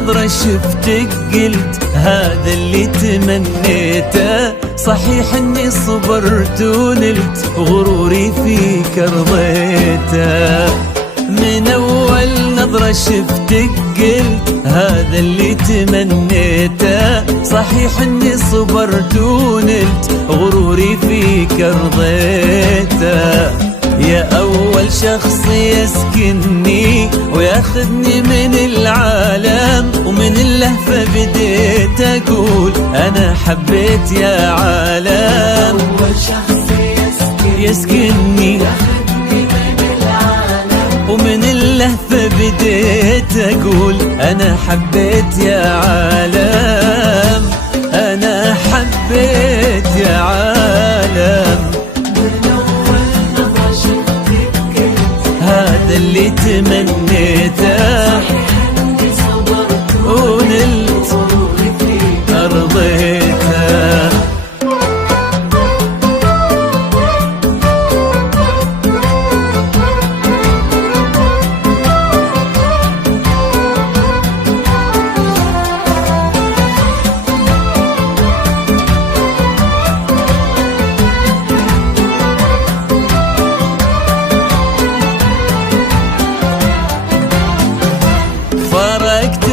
نظرة شفتك قلت هذا اللي تمنيته. صحيح اني صبرت ونلت غروري فيك رضيته. من اول نظرة شفتك قلت هذا اللي تمنيته. صحيح اني صبرت ونلت غروري فيك رضيته. يا أول شخص يسكنني وياخذني من العالم، ومن اللهفة بديت أقول أنا حبيت يا عالم. أول شخص يسكنني ياخذني من العالم، ومن اللهفة بديت أقول أنا حبيت يا عالم. أنا حبيت يا عالم. هذا اللي تمنيته ونلت أرضيته.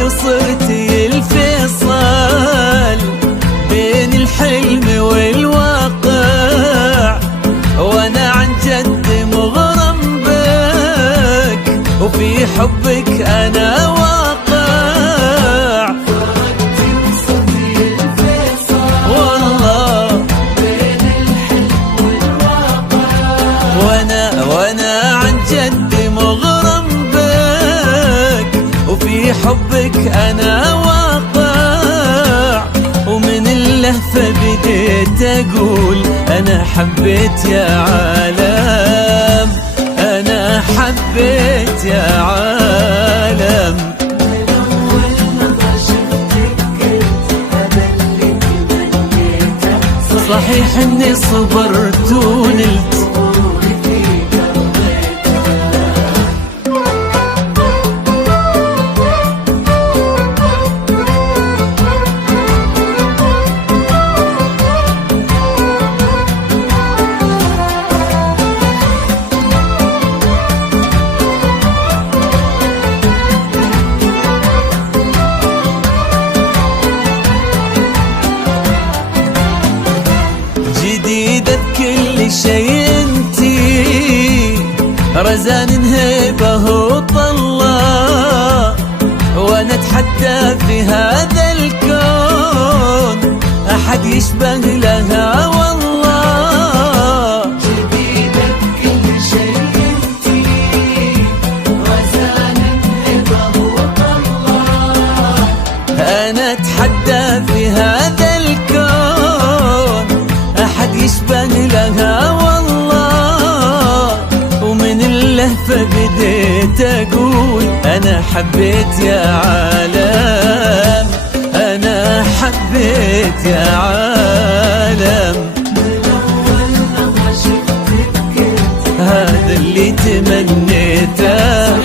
صرت الفيصل بين الحلم والواقع، وانا عن جد مغرم بك وفي حبك انا واقع. والله بين الحلم والواقع، وانا عن جد مغرم بك وفي حبك أنا واقع. ومن اللهفة بديت أقول أنا حبيت يا عالم. أنا حبيت يا عالم. من أول نظرة شفتك قلت هذا اللي تمنيته. صحيح إني صبرت ونلت غروري فيك جديدة بكل شيء انتي، رزان هيبة وطلة، وانا اتحدى في هذا الكون احد يشبه لها والله. جديدة بكل شيء انتي، رزان هيبة وطلة، انا اتحدى في هذا الكون احد يشبه لها والله. ومن اللهفة بديت اقول انا حبيت يا عالم. انا حبيت يا عالم. من أول نظرة شفتك قلت هذا اللي تمنيته.